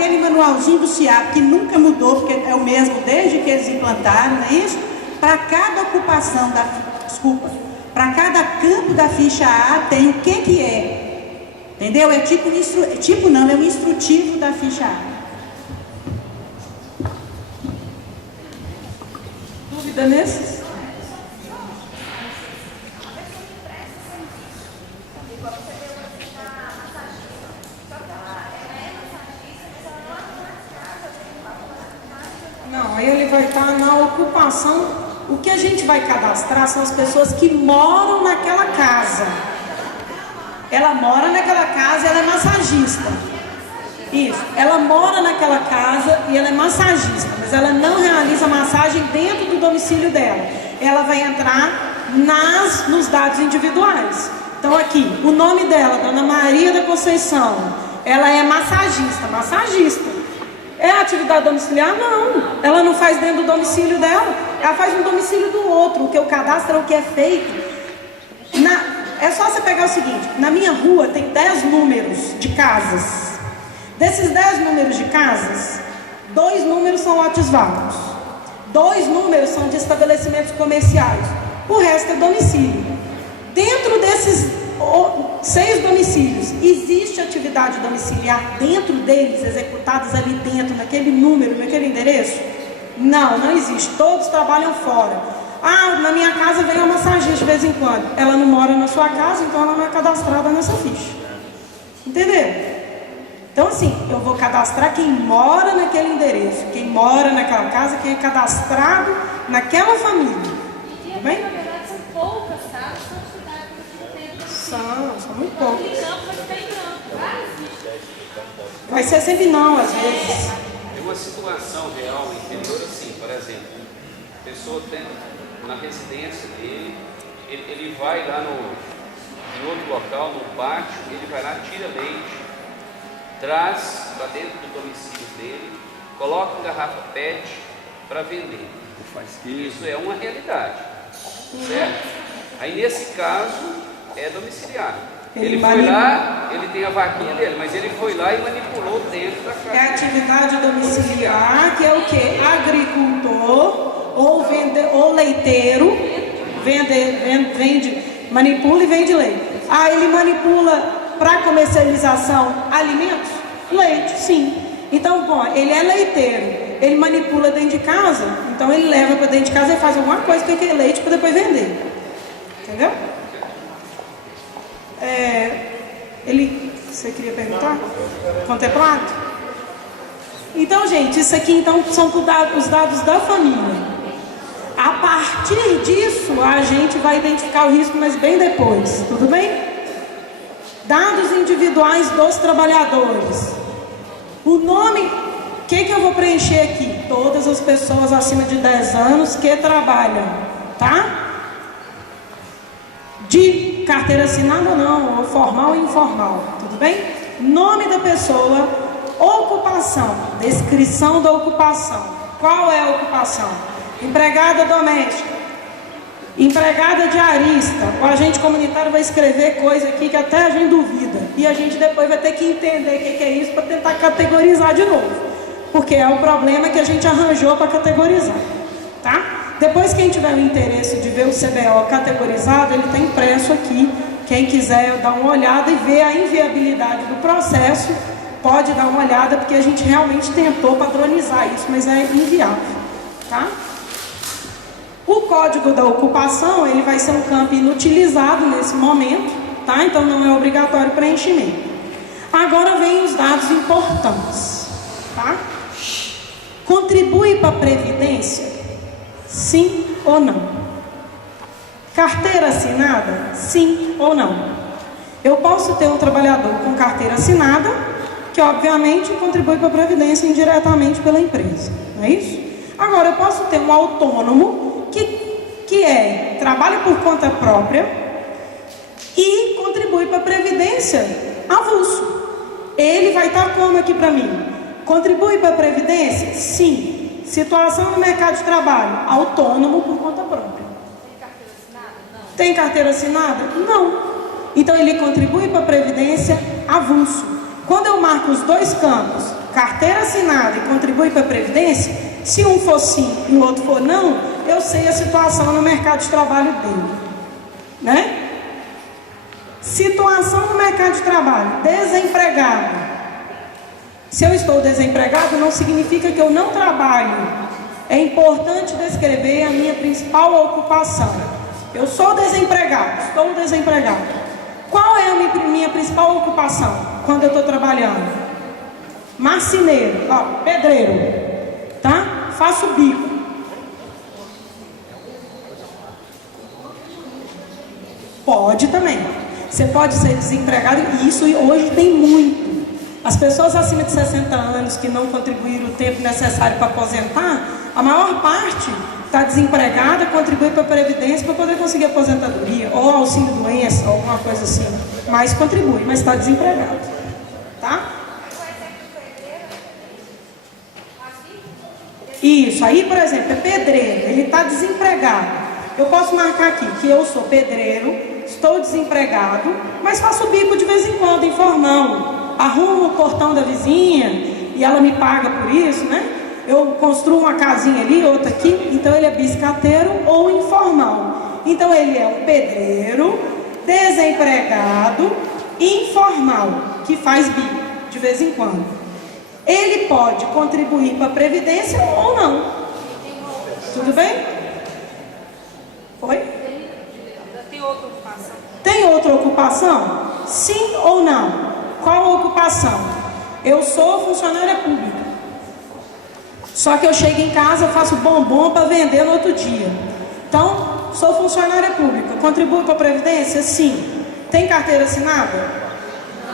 naquele manualzinho do CIAP, que nunca mudou, porque é o mesmo desde que eles implantaram, não é isso? Para cada ocupação para cada campo da ficha A tem o que é. Entendeu? É é um instrutivo da ficha A. Dúvida nesses? Não, aí ele vai estar na ocupação. O que a gente vai cadastrar são as pessoas que moram naquela casa. Ela mora naquela casa e ela é massagista. Isso, ela mora naquela casa e ela é massagista, mas ela não realiza massagem dentro do domicílio dela. Ela vai entrar nos dados individuais. Então aqui, o nome dela, Dona Maria da Conceição, ela é massagista. É atividade domiciliar? Não, ela não faz dentro do domicílio dela, ela faz no domicílio do outro. O que eu cadastro é o que é feito. É só você pegar o seguinte: na minha rua tem 10 números de casas. Desses 10 números de casas, 2 números são lotes vagos, 2 números são de estabelecimentos comerciais, o resto é domicílio. Dentro desses 6 domicílios, existe atividade domiciliar dentro deles, executadas ali dentro, naquele número, naquele endereço? Não existe, todos trabalham fora. Na minha casa vem uma massagista de vez em quando. Ela não mora na sua casa, então ela não é cadastrada nessa ficha. Entendeu? Então assim, eu vou cadastrar quem mora naquele endereço, quem mora naquela casa, quem é cadastrado naquela família. Tudo bem? Na verdade são poucas, sabe? São cidades que tem. São muito poucas. Vai ser sempre não, às vezes. Tem uma situação real no interior assim, por exemplo, a pessoa tem na residência dele, ele vai lá em outro local, no pátio, ele vai lá, tira leite, traz para dentro do domicílio dele, coloca em garrafa PET para vender. Isso é uma realidade, certo? Aí nesse caso é domiciliar. Ele foi lá, ele tem a vaquinha dele, mas ele foi lá e manipulou dentro da casa. É atividade domiciliar, que é o quê? Agricultor ou leiteiro, manipula e vende leite. Ele manipula para comercialização alimentos? Leite, sim. Então, ele é leiteiro, ele manipula dentro de casa, então ele leva para dentro de casa e faz alguma coisa com aquele leite para depois vender. Entendeu? Você queria perguntar? Contemplado? Então, gente, isso aqui então são os dados da família. A partir disso, a gente vai identificar o risco, mas bem depois, tudo bem? Dados individuais dos trabalhadores. O nome, o que eu vou preencher aqui? Todas as pessoas acima de 10 anos que trabalham, tá? De carteira assinada ou não, ou formal ou informal, tudo bem? Nome da pessoa, ocupação, descrição da ocupação. Qual é a ocupação? Empregada doméstica, empregada diarista. O agente comunitário vai escrever coisa aqui que até a gente duvida, e a gente depois vai ter que entender o que é isso para tentar categorizar de novo, porque é o problema que a gente arranjou para categorizar, tá? Depois, quem tiver o interesse de ver o CBO categorizado, ele está impresso aqui. Quem quiser dar uma olhada e ver a inviabilidade do processo, pode dar uma olhada, porque a gente realmente tentou padronizar isso, mas é inviável, tá? O código da ocupação, ele vai ser um campo inutilizado nesse momento, tá? Então não é obrigatório preenchimento. Agora vem os dados importantes, tá? Contribui para a Previdência? Sim ou não? Carteira assinada? Sim ou não? Eu posso ter um trabalhador com carteira assinada, que obviamente contribui para a Previdência indiretamente pela empresa, não é isso? Agora, eu posso ter um autônomo que trabalha por conta própria e contribui para a Previdência avulso. Ele vai estar como aqui para mim? Contribui para a Previdência? Sim. Situação no mercado de trabalho, autônomo por conta própria. Tem carteira assinada? Não. Então ele contribui para a Previdência avulso. Quando eu marco os dois campos, carteira assinada e contribui para a Previdência, se um for sim e o outro for não, eu sei a situação no mercado de trabalho dele, né? Situação no mercado de trabalho, desempregado. Se eu estou desempregado, não significa que eu não trabalho. É importante descrever a minha principal ocupação. Eu sou desempregado, estou desempregado. Qual é a minha principal ocupação quando eu estou trabalhando? Marceneiro, pedreiro, tá? Faço bico. Pode também. Você pode ser desempregado, e isso hoje tem muito. As pessoas acima de 60 anos que não contribuíram o tempo necessário para aposentar, a maior parte está desempregada, contribui para a Previdência para poder conseguir aposentadoria, ou auxílio doença, ou alguma coisa assim. Mas contribui, mas está desempregado. Tá? Isso, aí por exemplo, é pedreiro, ele está desempregado. Eu posso marcar aqui que eu sou pedreiro, estou desempregado, mas faço bico de vez em quando, informal. Arrumo o portão da vizinha e ela me paga por isso, né? Eu construo uma casinha ali, outra aqui, então ele é biscateiro ou informal. Então ele é um pedreiro, desempregado, informal, que faz bico de vez em quando. Ele pode contribuir para a Previdência ou não. Tudo bem? Oi? Tem outra ocupação? Tem outra ocupação? Sim ou não? Qual a ocupação? Eu sou funcionária pública. Só que eu chego em casa, faço bombom para vender no outro dia. Então, sou funcionária pública. Contribuo para a Previdência? Sim. Tem carteira assinada?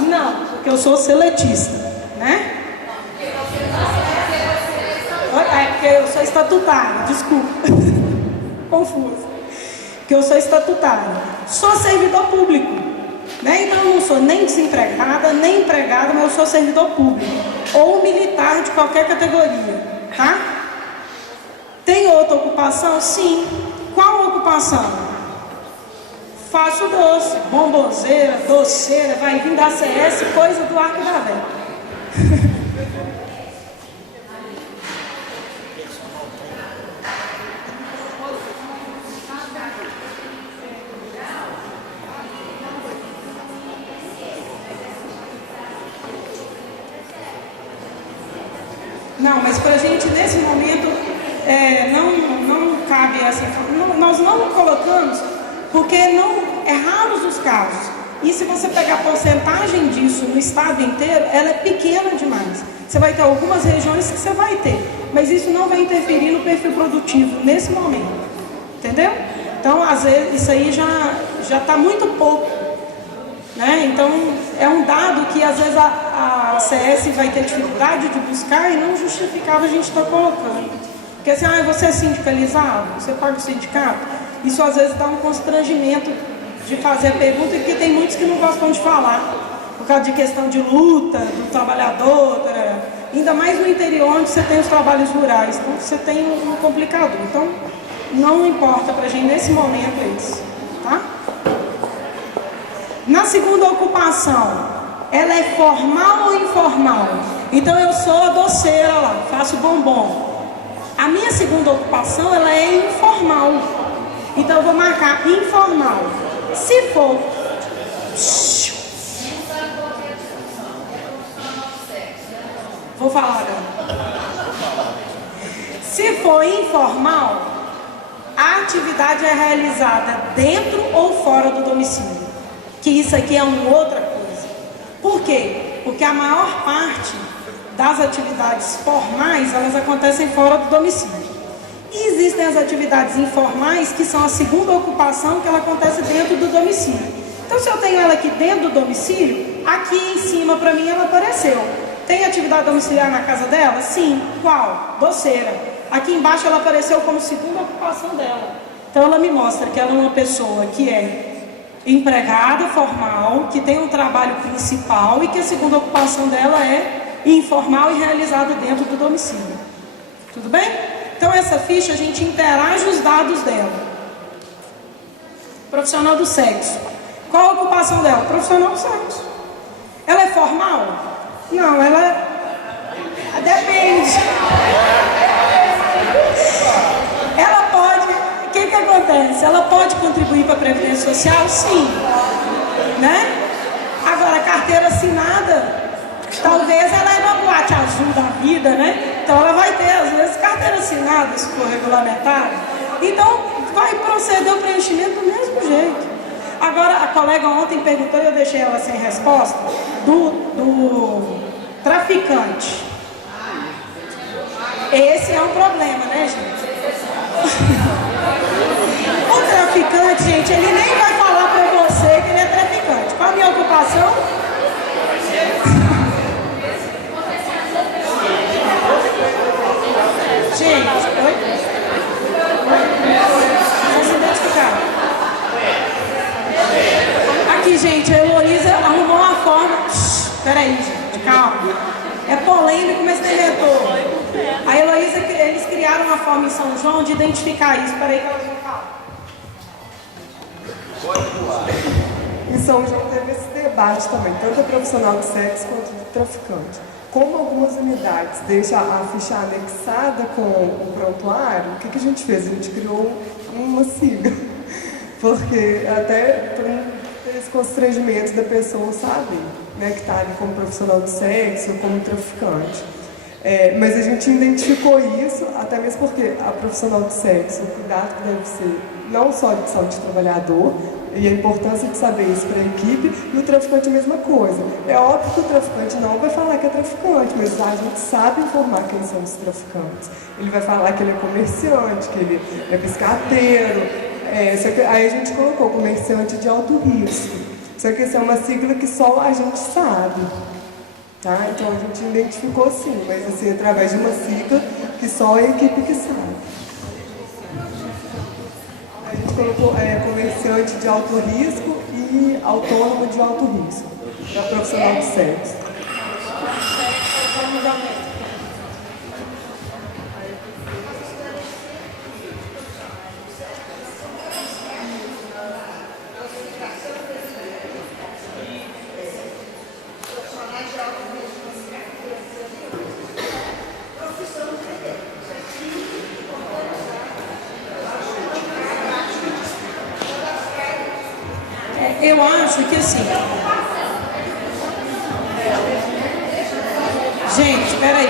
Não, porque eu sou seletista, né? É porque eu sou estatutária, desculpa. Confuso. Porque eu sou estatutária. Sou servidor público. Né? Então eu não sou nem desempregada, nem empregada, mas eu sou servidor público ou militar de qualquer categoria, tá? Tem outra ocupação? Sim. Qual ocupação? Faço doce, bombonzeira, doceira, vai vir da CS, coisa do arco da velha. Não, mas para a gente nesse momento não cabe essa informação. Nós não colocamos porque não é raros os casos. E se você pegar a porcentagem disso no estado inteiro, ela é pequena demais. Você vai ter algumas regiões que você vai ter, mas isso não vai interferir no perfil produtivo nesse momento. Entendeu? Então, às vezes, isso aí já está muito pouco. Né? Então, é um dado que às vezes a CS vai ter dificuldade de buscar e não justificava a gente estar colocando. Porque assim, você é sindicalizado, você paga o sindicato, isso às vezes dá um constrangimento de fazer a pergunta, porque tem muitos que não gostam de falar, por causa de questão de luta, do trabalhador, ainda mais no interior onde você tem os trabalhos rurais, então você tem um complicador. Então, não importa pra gente nesse momento isso, tá? Na segunda ocupação, ela é formal ou informal? Então eu sou a doceira lá, faço bombom. A minha segunda ocupação, ela é informal. Então eu vou marcar informal. Se for... Vou falar agora. Se for informal, a atividade é realizada dentro ou fora do domicílio. Que isso aqui é uma outra coisa. Por quê? Porque a maior parte das atividades formais, elas acontecem fora do domicílio. E existem as atividades informais, que são a segunda ocupação, que ela acontece dentro do domicílio. Então, se eu tenho ela aqui dentro do domicílio, aqui em cima, para mim, ela apareceu. Tem atividade domiciliar na casa dela? Sim. Qual? Doceira. Aqui embaixo, ela apareceu como segunda ocupação dela. Então, ela me mostra que ela é uma pessoa que é empregada formal, que tem um trabalho principal e que a segunda ocupação dela é informal e realizada dentro do domicílio. Tudo bem? Então essa ficha a gente interage os dados dela. Profissional do sexo. Qual a ocupação dela? Profissional do sexo. Ela é formal? Não, ela... Depende. Ela pode... O que acontece? Ela pode contribuir para a Previdência Social? Sim. Né? Agora, a carteira assinada, talvez ela é uma boate azul da vida, né? Então ela vai ter, às vezes, carteira assinada, se for regulamentada. Então, vai proceder o preenchimento do mesmo jeito. Agora, a colega ontem perguntou, e eu deixei ela sem resposta, do traficante. Esse é um problema, né, gente? O traficante, gente, ele nem vai falar pra você que ele é traficante. Qual a minha ocupação? Gente, oi? Vamos se identificar. Aqui, gente, a Heloísa arrumou uma forma... Peraí, gente, calma. É polêmico, mas tem retorno. A Heloísa, eles criaram uma forma em São João de identificar isso. Peraí que elas vão falar. Em São João teve esse debate também, tanto a profissional de sexo quanto do traficante. Como algumas unidades deixam a ficha anexada com o prontuário, o que a gente fez? A gente criou uma sigla, porque até por esse constrangimento da pessoa saber, né, que está ali como profissional de sexo ou como traficante. Mas a gente identificou isso, até mesmo porque a profissional de sexo, o cuidado que deve ser não só de saúde do trabalhador, e a importância de saber isso para a equipe, e o traficante a mesma coisa. É óbvio que o traficante não vai falar que é traficante, mas a gente sabe informar quem são os traficantes. Ele vai falar que ele é comerciante, que ele é pescateiro, só que aí a gente colocou comerciante de alto risco. Só que isso é uma sigla que só a gente sabe. Tá? Então a gente identificou sim, mas assim, através de uma sigla que só a equipe que sabe. A gente colocou comerciante de alto risco e autônomo de alto risco, para profissional de sexo. Eu acho que assim... Gente, espera aí.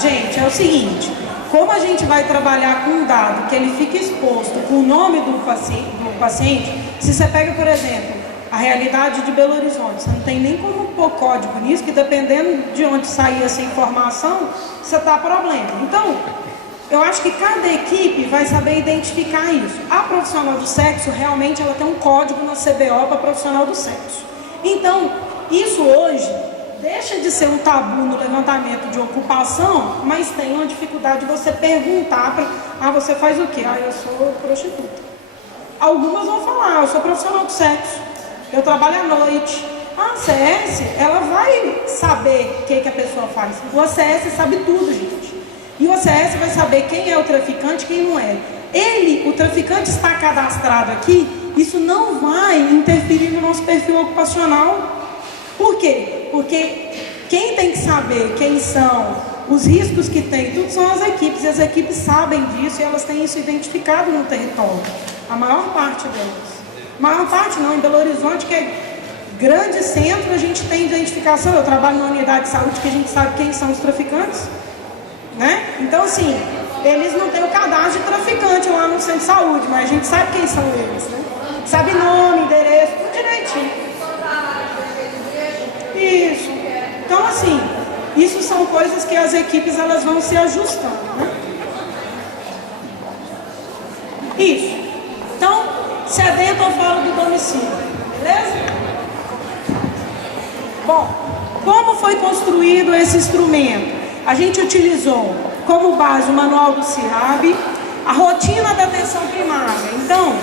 Gente, é o seguinte. Como a gente vai trabalhar com um dado que ele fica exposto com o nome do paciente, se você pega, por exemplo, a realidade de Belo Horizonte, você não tem nem como pôr código nisso, que dependendo de onde sair essa informação, você está problema. Então... eu acho que cada equipe vai saber identificar isso. A profissional do sexo, realmente, ela tem um código na CBO para profissional do sexo. Então, isso hoje deixa de ser um tabu no levantamento de ocupação, mas tem uma dificuldade de você perguntar para... você faz o quê? Eu sou prostituta. Algumas vão falar, eu sou profissional do sexo, eu trabalho à noite. A ACS, ela vai saber o que a pessoa faz. O ACS sabe tudo, gente. E o ACS vai saber quem é o traficante e quem não é. O traficante está cadastrado aqui, isso não vai interferir no nosso perfil ocupacional. Por quê? Porque quem tem que saber quem são, os riscos que tem, tudo são as equipes. E as equipes sabem disso e elas têm isso identificado no território. A maior parte delas. Maior parte não, em Belo Horizonte, que é grande centro, a gente tem identificação. Eu trabalho na unidade de saúde que a gente sabe quem são os traficantes. Né? Então, assim, eles não têm o cadastro de traficante lá no centro de saúde, mas a gente sabe quem são eles, né? Sabe nome, endereço, tudo direitinho. Isso. Então, assim, isso são coisas que as equipes elas vão se ajustando, né? Isso. Então, se é dentro ou fora do domicílio, beleza? Bom, como foi construído esse instrumento? A gente utilizou como base o manual do CIRAB, a rotina da atenção primária. Então,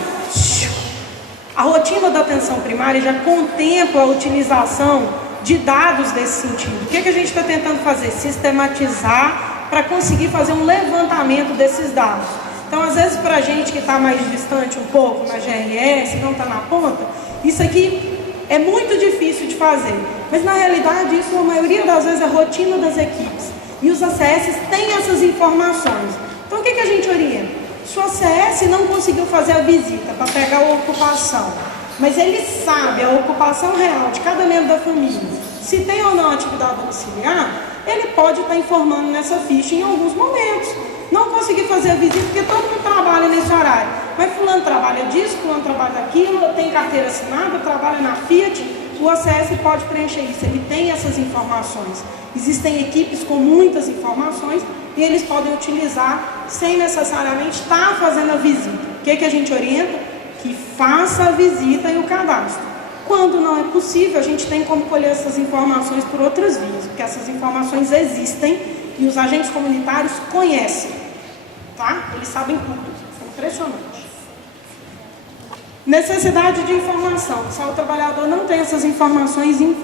a rotina da atenção primária já contempla a utilização de dados desse sentido. O que a gente está tentando fazer? Sistematizar para conseguir fazer um levantamento desses dados. Então, às vezes, para a gente que está mais distante um pouco, na GRS, não está na ponta, isso aqui é muito difícil de fazer. Mas, na realidade, isso, a maioria das vezes, é a rotina das equipes. E os ACS têm essas informações. Então, o que a gente orienta? Se o ACS não conseguiu fazer a visita para pegar a ocupação, mas ele sabe a ocupação real de cada membro da família, se tem ou não atividade domiciliar, ele pode estar informando nessa ficha em alguns momentos. Não conseguir fazer a visita porque todo mundo trabalha nesse horário. Mas fulano trabalha disso, fulano trabalha daquilo, tem carteira assinada, trabalha na Fiat. O ACS pode preencher isso, ele tem essas informações. Existem equipes com muitas informações e eles podem utilizar sem necessariamente estar fazendo a visita. O que a gente orienta? Que faça a visita e o cadastro. Quando não é possível, a gente tem como colher essas informações por outras vias, porque essas informações existem e os agentes comunitários conhecem, tá? Eles sabem tudo, é impressionante. Necessidade de informação. Se o trabalhador não tem essas informações em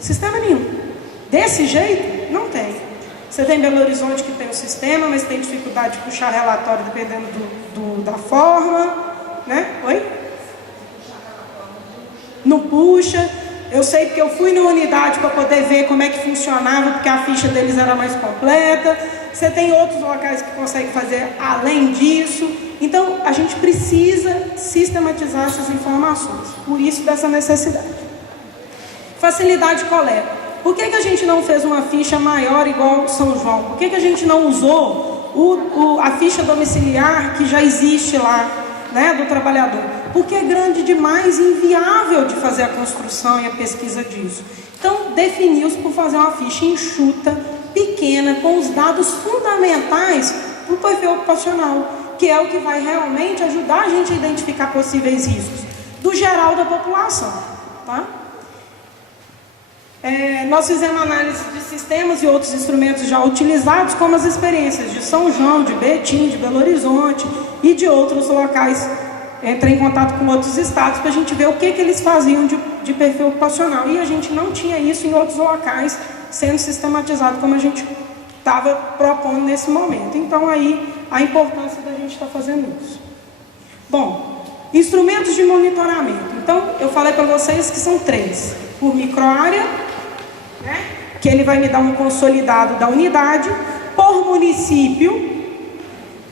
sistema nenhum. Desse jeito, não tem. Você tem Belo Horizonte que tem o sistema, mas tem dificuldade de puxar relatório dependendo da forma, né? Oi? Não puxa. Eu sei porque eu fui na unidade para poder ver como é que funcionava, porque a ficha deles era mais completa. Você tem outros locais que conseguem fazer além disso. Então, a gente precisa sistematizar essas informações. Por isso, dessa necessidade. Facilidade de coleta. Por que a gente não fez uma ficha maior igual São João? Por que a gente não usou a ficha domiciliar que já existe lá, né, do trabalhador? Porque é grande demais e inviável de fazer a construção e a pesquisa disso. Então, definiu-se por fazer uma ficha enxuta, pequena, com os dados fundamentais para o perfil ocupacional, que é o que vai realmente ajudar a gente a identificar possíveis riscos do geral da população, tá? Nós fizemos análise de sistemas e outros instrumentos já utilizados, como as experiências de São João, de Betim, de Belo Horizonte e de outros locais. Entrei em contato com outros estados para a gente ver o que eles faziam de perfil ocupacional. E a gente não tinha isso em outros locais sendo sistematizado como a gente estava propondo nesse momento. Então, aí, a importância da gente estar fazendo isso. Bom, instrumentos de monitoramento. Então, eu falei para vocês que são 3. Por microárea, né, que ele vai me dar um consolidado da unidade. Por município,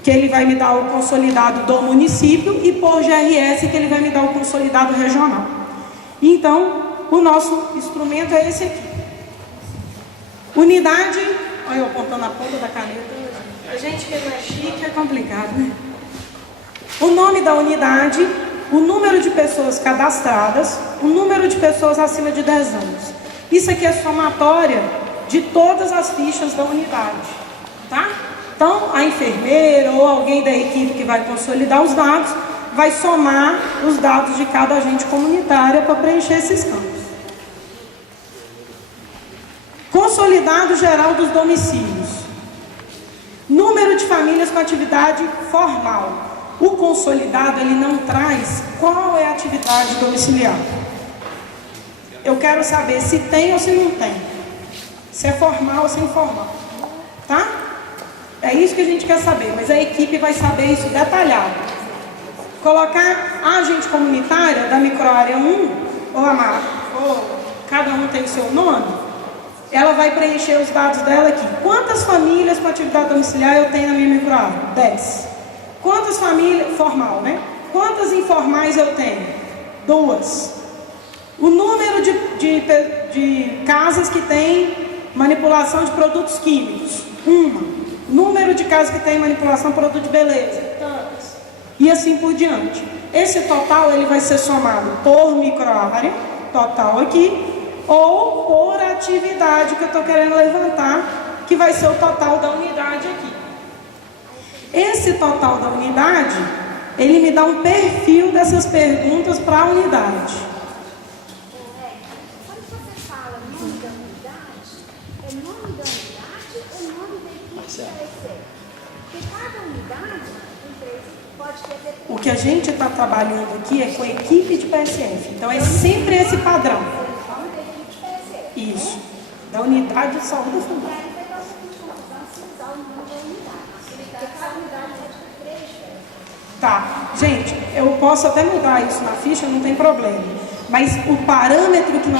que ele vai me dar o consolidado do município. E por GRS, que ele vai me dar o consolidado regional. Então, o nosso instrumento é esse aqui. Unidade, olha eu apontando a ponta da caneta. A gente que não é chique é complicado, né? O nome da unidade, o número de pessoas cadastradas, o número de pessoas acima de 10 anos. Isso aqui é somatória de todas as fichas da unidade, tá? Então, a enfermeira ou alguém da equipe que vai consolidar os dados, vai somar os dados de cada agente comunitário para preencher esses campos. Consolidado geral dos domicílios. Número de famílias com atividade formal. O consolidado, ele não traz qual é a atividade domiciliar. Eu quero saber se tem ou se não tem. Se é formal ou se é informal. Tá? É isso que a gente quer saber, mas a equipe vai saber isso detalhado. Colocar a agente comunitária da microárea 1, ou cada um tem o seu nome, ela vai preencher os dados dela aqui. Quantas famílias com atividade domiciliar eu tenho na minha microárea? 10. Quantas famílias, formal, né? Quantas informais eu tenho? 2. O número de casas que tem manipulação de produtos químicos? 1. Número de casas que tem manipulação de produto de beleza? Tantas. E assim por diante. Esse total ele vai ser somado por microárea, total aqui, ou por atividade que eu estou querendo levantar, que vai ser o total da unidade aqui. Esse total da unidade, ele me dá um perfil dessas perguntas para a unidade. Quando você fala nome da unidade, é nome da unidade ou nome da equipe de PSF? Porque cada unidade, pode ter... O que a gente está trabalhando aqui é com a equipe de PSF. Então é sempre esse padrão. Isso, da unidade de saúde da família. Tá, gente, eu posso até mudar isso na ficha, não tem problema. Mas o parâmetro que nós